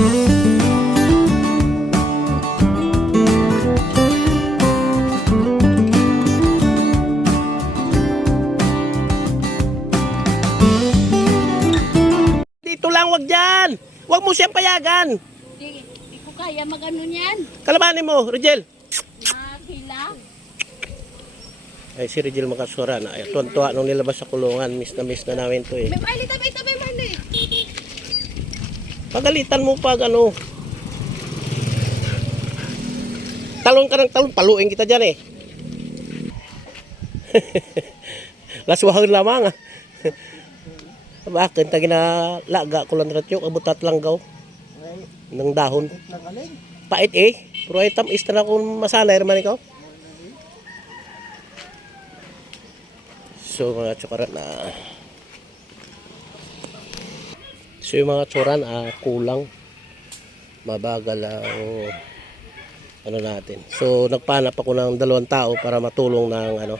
Dito lang, wag dyan. Wag mo siyang payagan. Di, di ko kaya magano niyan. Kalabanin mo, Rigel. Nakila. Ay, si Rigel makasura na. Ay, tuwan-tuwa nung nilabas sa kulungan. Miss na miss na namin to eh. May tabi mali. Pagalitan mo pag ano. Talon ka ng talon, paluin kita dyan eh. Laswahon lamang ah. Bakit? Tagi na laga ko lang ratyo, abutat lang gaw. Ng dahon. Pait eh. Pero ay tamis na kung masanay naman ikaw. So mga tsukaran na So yung mga tsuran ah, kulang. Mabagal ang ano natin. So nagpanap ako ng dalawang tao para matulong ng ano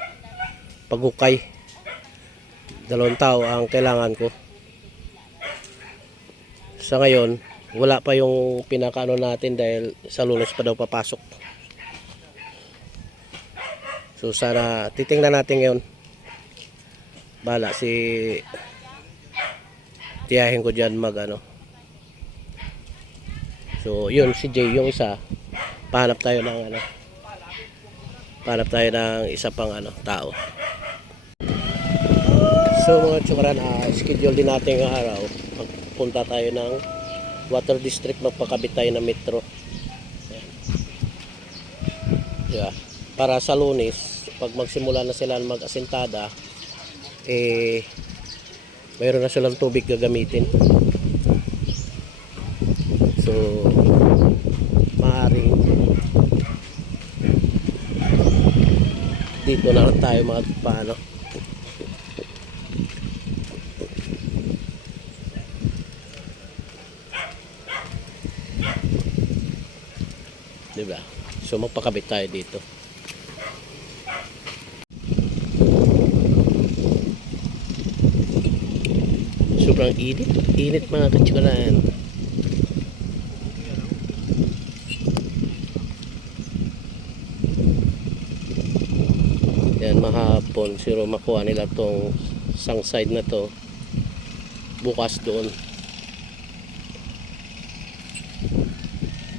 paghukay. Dalawang tao ang kailangan ko. Sa ngayon, wala pa yung pinakaano natin dahil sa lunes pa daw papasok. So sana titingnan natin ngayon. Bala si tiyahin ko dyan mag ano. So yun si Jay yung isa. Pahanap tayo ng ano. Pahanap tayo ng isa pang ano tao. So mga tsumaran, ah, schedule din natin ng araw. Pagpunta tayo ng water district, magpakabit tayo ng metro. Yeah. Para sa lunes, pag magsimula na sila mag-asentada, eh, mayroon na silang tubig gagamitin. So, maaring dito na lang tayo magpaano. Diba? So magpakabit tayo dito. Sobrang init. Init mga katsikalan. Yan mahapon. Siro makuha nila tong sang side na to. Bukas doon.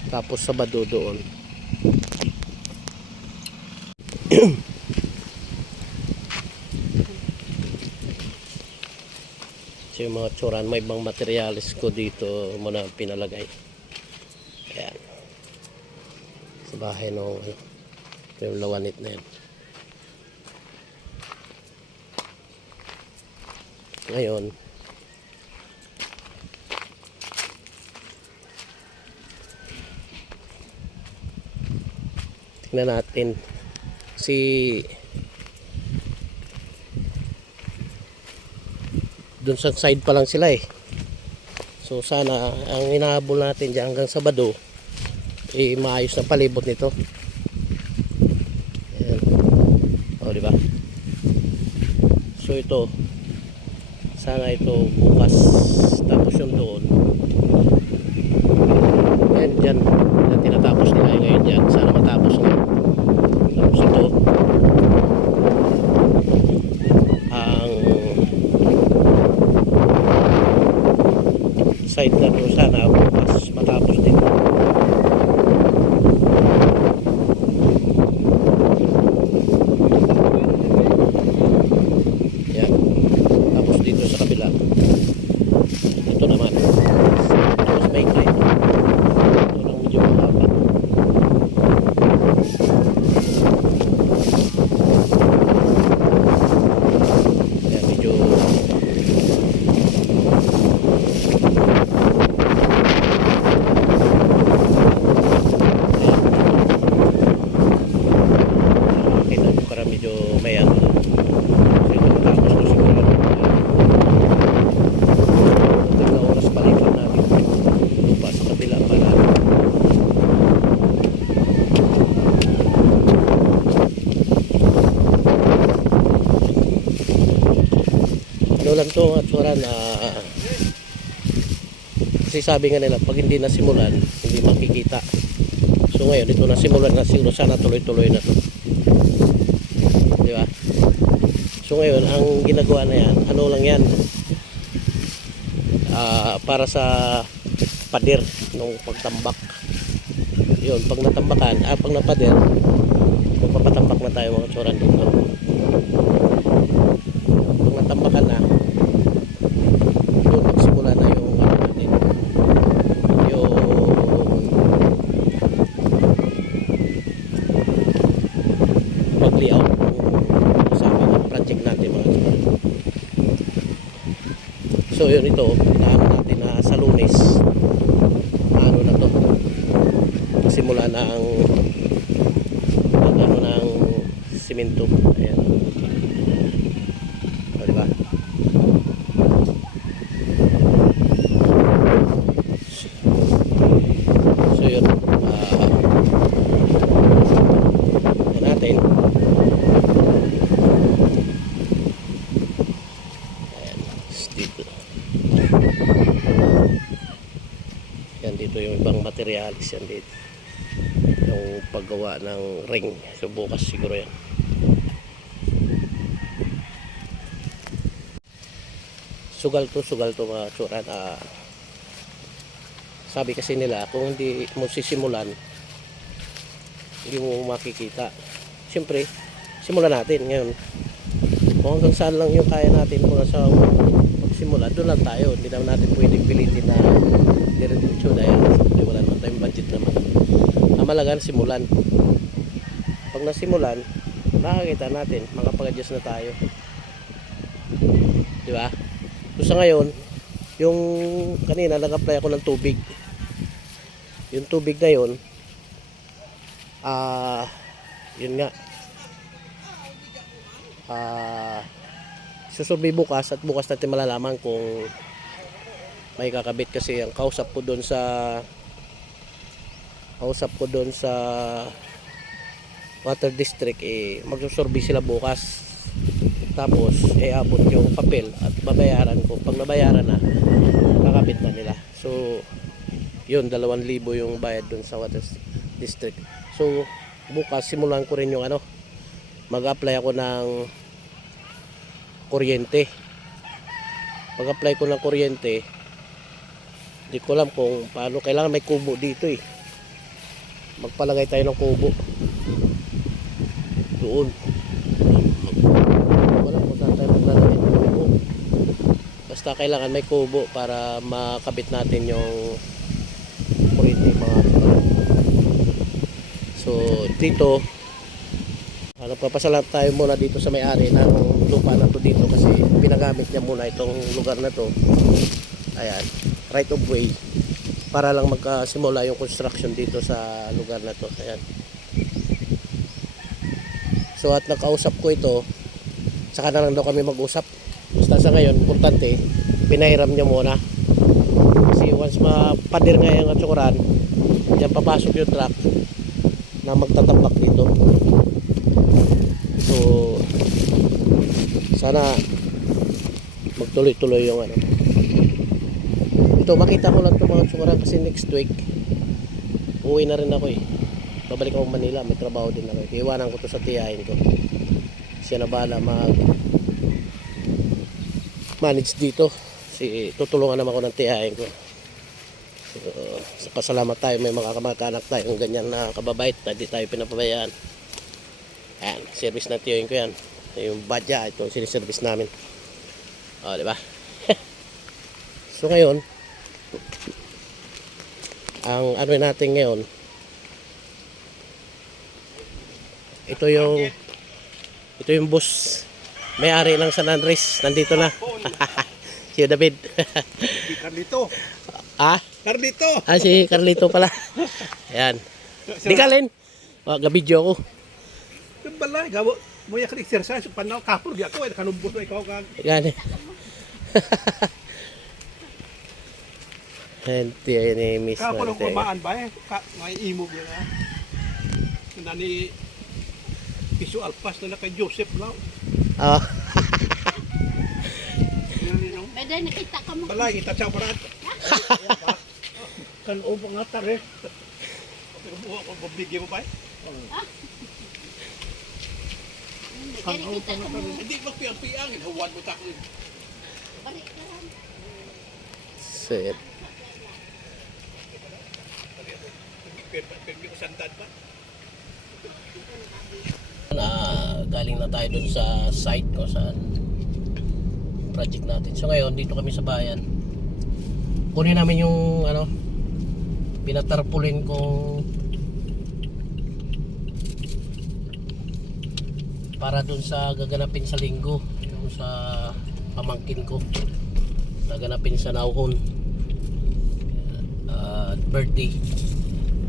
Tapos Sabado doon. So yung mga tsuran, may ibang materialis ko dito muna pinalagay. Ayan. Sa bahay nung ano, ito yung lawanit na yan. Ngayon, tingnan natin si dun sa side pa lang sila eh. So sana ang inahabol natin dyan hanggang Sabado eh maayos na palibot nito. Ayan. o diba so ito sana ito bukas tapos yung doon. Yan dyan na tinatapos nila ngayon dyan sana matapos na. Tapos ito ang side na to. Sana bukas matapos din tapos dito sa kabila ito naman tapos may ito lang medyo mahaba yan medyo kita nyo para medyo may ano na. So ito matapos na siguro. Taga oras palipat namin. Lupa sa kabila para ano lang to at sura na Kasi sabi nga nila, pag hindi nasimulan, hindi makikita. So ngayon, ito nasimulan na siguro sana tuloy-tuloy na to. Di ba? So ngayon, ang ginagawa na yan, ano lang yan? Ah, para sa pader nung pagtambak. Yun, pag natambakan, ah, pag napader, magpapatambak na tayo mga tsoran dito. Pag natambakan na, doon magsimula na yung ano natin, yung pag-layout ng kasama ng project natin mga tsoran. So yun ito, inaano natin na sa lunes, ano na to, simula na ang ano ng simento. Ayan. O, diba? So yun. ah yan natin. Ayan. Dito. Yan dito yung ibang materialis yan dito. Yung paggawa ng ring. So bukas siguro yan. Sugal to sugal to mga tsuran ah, sabi kasi nila kung hindi mo sisimulan hindi mo makikita. Siyempre simulan natin ngayon. Kung hanggang saan lang yung kaya natin kung sa magsimula doon lang tayo. Hindi naman natin pwedeng pilitin na diretso dahil siyempre wala naman tayong budget naman ang malagan simulan. Pag nasimulan nakakita natin makapag-adjust na tayo. Di ba? So sa ngayon yung kanina nag-apply ako ng tubig. Yung tubig na yun ah yun nga. Ah susurvey bukas at bukas natin malalaman kung may kakabit kasi ang kausap ko doon sa kausap ko doon sa water district eh magsusurvey sila bukas. Tapos eh abot yung papel at babayaran ko. Pag nabayaran na kakabit na nila. So yun 2,000 yung bayad doon sa water district. So bukas simulan ko rin yung ano mag-apply ako ng kuryente. Pag apply ko ng kuryente hindi ko alam kung paano. Kailangan may kubo dito eh. Magpalagay tayo ng kubo. Doon. Wala kung saan tayo maglalagay ng kubo. Basta kailangan may kubo para makabit natin yung kuryente mga so dito papasalat tayo muna dito sa may-ari ng lupa na to dito kasi pinagamit niya muna itong lugar na to. Ayan right of way para lang magkasimula yung construction dito sa lugar na to. Ayan. So at nakausap ko ito saka na lang daw kami mag-usap. Basta sa ngayon importante pinahiram niya muna. Kasi once mapadir nga yung atsukuran yan papasok yung truck na magtatambak dito so sana magtuloy-tuloy yung ano. Ito makita ko lang itong mga tsukuran kasi next week uwi na rin ako eh. Babalik ako Manila may trabaho din ako. Iwanan ko to sa tiyahin ko. Siya na bahala mag manage dito. Si tutulungan naman ako ng tiyahin ko. So, sa pasalamat tayo may mga kamag-anak tayong ganyan na kababait na di tayo pinapabayaan. Ayan service ng tiyahin ko yan yung badya ito siniservice namin. O di ba? So ngayon ang ano natin ngayon ito yung ito yung bus may-ari ng San Andres nandito na. Si David. Si Carlito. ah? Carlito! ah si Carlito pala. Ayan. Di kalin oh, gabidyo ako. Yung balay, gawo. Mo ya exercise panaw kapur di ako eh kanumbos na ikaw kag. Yan. Henti ay ni Miss Kapur Marte. kumaan ba eh. Ka, may imo ya. Nani Piso Alpas na kay Joseph. Ah, you know. Pwede nakita ka mo. Balay, ita siya parat. Kan o mga tare. Ko babigyan mo ba? Kan o Kita tare. mo. Hindi magpiang-piang, hawan mo tako. Balik ka lang. Ko ba? Ah, galing na tayo dun sa site ko sa project natin. So ngayon, dito kami sa bayan. Kunin namin yung ano, pinatarpulin kong para dun sa gaganapin sa linggo yung sa pamangkin ko. Gaganapin sa Nauhon. Uh, birthday.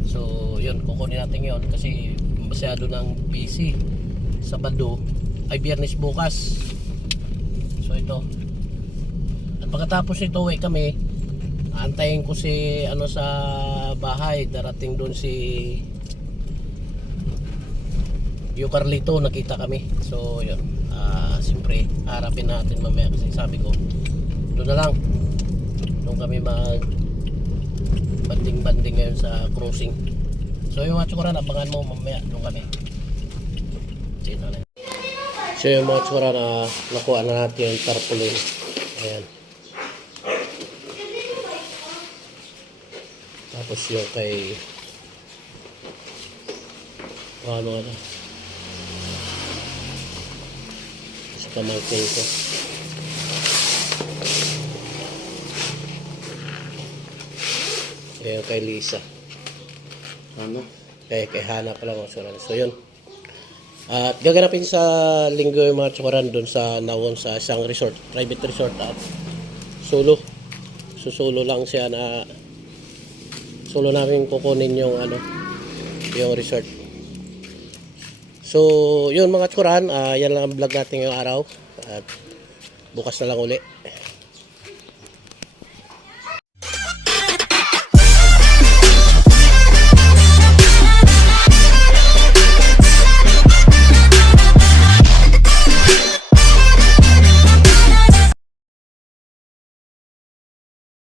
So yun kukunin natin yun kasi masyado ng busy. Sabado ay biyernes bukas. So ito. At pagkatapos nito uwi kami. Antayin ko si ano sa bahay. Darating doon si yung Carlito nakita kami. So yun. Ah siyempre harapin natin mamaya kasi sabi ko doon na lang. Doon kami mag banding banding ngayon sa cruising. So yung mga tsukuran abangan mo mamaya. Doon kami. Sino na so yung mga tsukuran na nakuha na natin yung tarpaulin. Ayan. Tapos yung kay ano ano sa pamangkin ko Ayan kay Lisa. Ano? Kay, kay Hana pala mga tsukuran. So yun. At gaganapin sa linggo yung mga tsukuran doon sa Nawon sa isang resort, private resort at solo. Susulo lang siya na solo namin kukunin yung ano yung resort. So, yun mga tsukuran, ah, yan lang ang vlog natin ngayong araw. At bukas na lang uli.